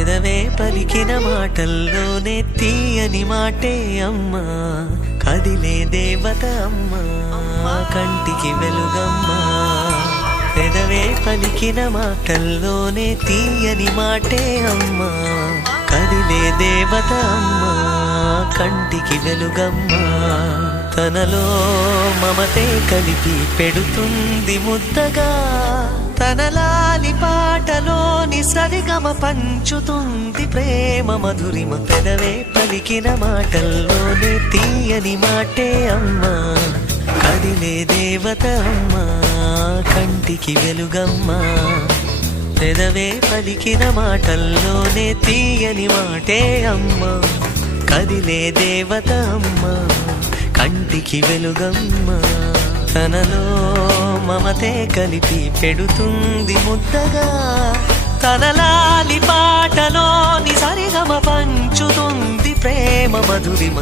పెదవే పలికిన మాటల్లోనే తీయని మాటే అమ్మా, కదిలే దేవత అమ్మా, కంటికి వెలుగమ్మా. పెదవే పలికిన మాటల్లోనే తీయని మాటే అమ్మా, కదిలే దేవత అమ్మా, కంటికి వెలుగమ్మా. తనలో మమతే కలిపి పెడుతుంది ముద్దగా, తన లాలి పాటలోని సరిగమ పంచుతుంది ప్రేమ మధురిమ. పెదవే పలికిన మాటల్లోనే తీయని మాటే అమ్మా, కదిలే దేవత అమ్మా, కంటికి వెలుగమ్మా. పెదవే పలికిన మాటల్లోనే తీయని మాటే అమ్మా, కదిలే దేవత అమ్మా, కంటికి వెలుగమ్మా. తనలో మమతే కలిపి పెడుతుంది ముద్దగా, తన లాలి పాటలోని సరిగమ పంచుతుంది ప్రేమ మధురిమ.